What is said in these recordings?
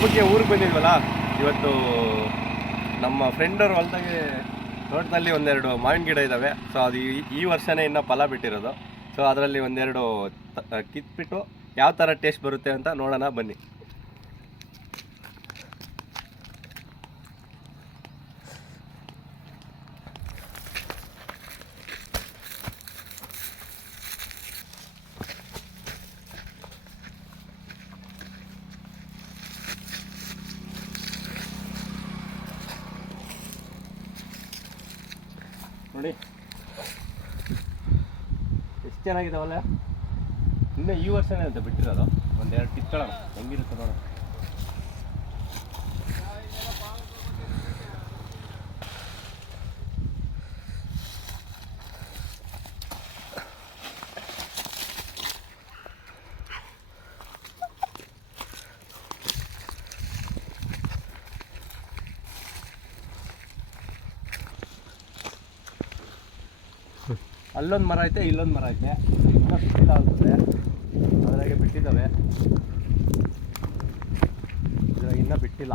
ಹಬ್ಬಕ್ಕೆ ಊರಿಗೆ ಬಂದಿದ್ವಲ್ಲ, ಇವತ್ತು ನಮ್ಮ ಫ್ರೆಂಡವ್ರ ಹೊಲದಾಗೆ ತೋಟದಲ್ಲಿ ಒಂದೆರಡು ಮಾವಿನ ಗಿಡ ಇದ್ದಾವೆ. ಸೊ ಅದು ಈ ವರ್ಷನೇ ಇನ್ನೂ ಫಲ ಬಿಟ್ಟಿರೋದು. ಸೊ ಅದರಲ್ಲಿ ಒಂದೆರಡು ಕಿತ್ಬಿಟ್ಟು ಯಾವ ಥರ ಟೇಸ್ಟ್ ಬರುತ್ತೆ ಅಂತ ನೋಡೋಣ ಬನ್ನಿ. ನೋಡಿ ಎಷ್ಟು ಚೆನ್ನಾಗಿದ್ದಾವಲ್ಲ. ಇನ್ನೂ ಈ ವರ್ಷನೇ ಅಂತ ಬಿಟ್ಟಿರೋದು. ಒಂದೆರಡು ಕಿತ್ಕೊಳ್ಳೋಣ ಹೆಂಗಿರುತ್ತೆ ನೋಡೋಣ. ಅಲ್ಲೊಂದು ಮರ ಐತೆ, ಇಲ್ಲೊಂದು ಮರ ಐತೆ. ಇನ್ನೂ ಬಿಟ್ಟಿಲ್ಲ ಆಗ್ತದೆ, ಅದ್ರಾಗೆ ಬಿಟ್ಟಿದ್ದಾವೆ. ಇದ್ರಾಗ ಇನ್ನೂ ಬಿಟ್ಟಿಲ್ಲ.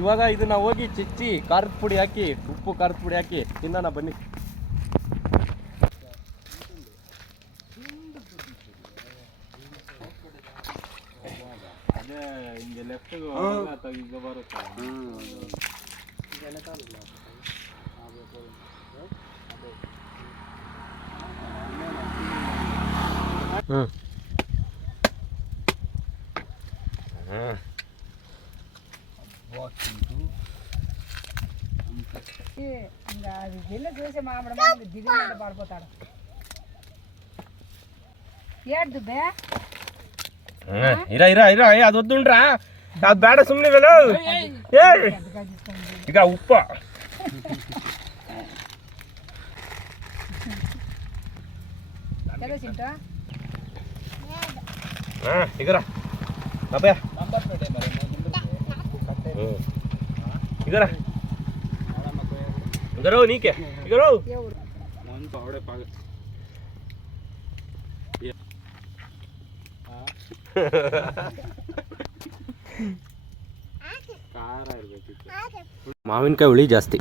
ಇವಾಗ ಇದನ್ನ ಹೋಗಿ ಚಿಚ್ಚಿ ಖಾರದ ಪುಡಿ ಹಾಕಿ, ಉಪ್ಪು ಖಾರದ ಪುಡಿ ಹಾಕಿ ತಿನ್ನೋಣ ಬನ್ನಿ. ಅದೇ ಹಿಂಗೆ ಲೆಫ್ಟ್ ಬರುತ್ತೆ. ಇರ ಇರ ಇರ ಅದು ಒದ್ದುಂಡ್ರಾ ಅದು ಬೇಡ ಸುಮ್ಮನೆ ಈಗ ಉಪ್ಪ ಈಗರ ಬಾಬಾ ಈಗರ इधर हो नीचे इधर हो मन पावड़े पागल ಮಾವಿನಕಾಯಿ ಹುಳಿ ಜಾಸ್ತಿ.